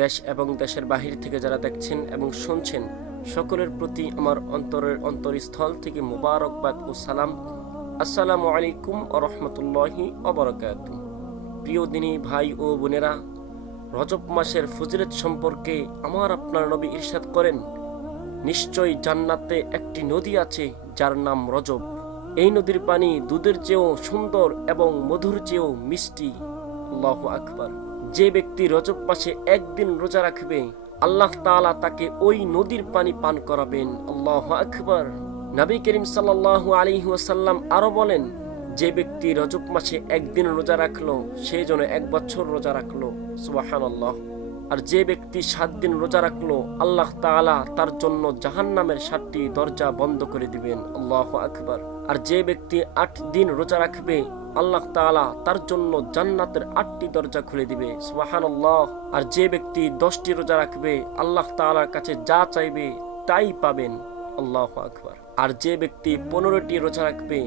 দেশ এবং দেশের বাহির থেকে যারা দেখছেন এবং শুনছেন, সকলের প্রতি আমার অন্তরের অন্তরস্থল থেকে মোবারকবাদ ও সালাম। আসসালামু আলাইকুম ওয়া রাহমাতুল্লাহি ওয়া বারাকাতুহু। প্রিয় দিনী ভাই ও বোনেরা, রজব মাসের ফজিলত সম্পর্কে আমার আপনার নবী ইরশাদ করেন, নিশ্চয়ই জান্নাতে একটি নদী আছে যার নাম রজব। এই নদীর পানি দুধের চেয়েও সুন্দর এবং মধুর চেয়েও মিষ্টি। আল্লাহু আকবার। যে ব্যক্তি রজব মাসে একদিন রোজা রাখবে, আল্লাহ তাআলা তাকে ওই নদীর পানি পান করাবেন। আল্লাহু আকবার। নবী করিম সাল্লাল্লাহু আলাইহি ওয়াসাল্লাম আরো বলেন, যে ব্যক্তি রজব মাসে একদিন রোজা রাখলো সে যেন 1 বছর রোজা রাখলো। সুবহানাল্লাহ। আর যে ব্যক্তি 7 দিন রোজা রাখলো, আল্লাহ তাআলা তার জন্য জাহান্নামের 7টি দরজা বন্ধ করে দিবেন। আল্লাহু আকবার। আর যে ব্যক্তি 8 দিন রোজা রাখবে, আল্লাহ তাআলা তার জন্য জান্নাতের 8টি দরজা খুলে দিবে। সুবহানাল্লাহ। আর যে ব্যক্তি 10টি রোজা রাখবে, আল্লাহ তাআলার কাছে যা চাইবে তাই পাবেন। আল্লাহু আকবার। আর যে ব্যক্তি 15টি রোজা রাখবে,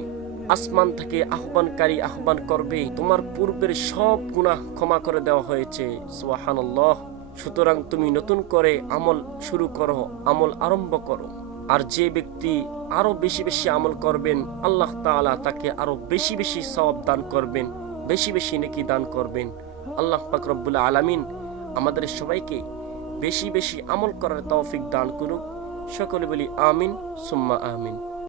আসমান থেকে আহ্বানকারী আহ্বান করবে, তোমার পূর্বের সব গুনাহ ক্ষমা করে দেওয়া হয়েছে। সুবহানাল্লাহ। সুতরাং তুমি নতুন করে আমল শুরু করো, আমল আরম্ভ করো। আর যে ব্যক্তি আরো বেশি বেশি আমল করবেন, আল্লাহ তাআলা তাকে আরো বেশি বেশি সওয়াব দান করবেন, বেশি বেশি নেকি দান করবেন। আল্লাহ পাক রব্বুল আলামিন আমাদের সবাইকে বেশি বেশি আমল করার তৌফিক দান করুক। সকলে বলি আমিন সুম্মা আমিন।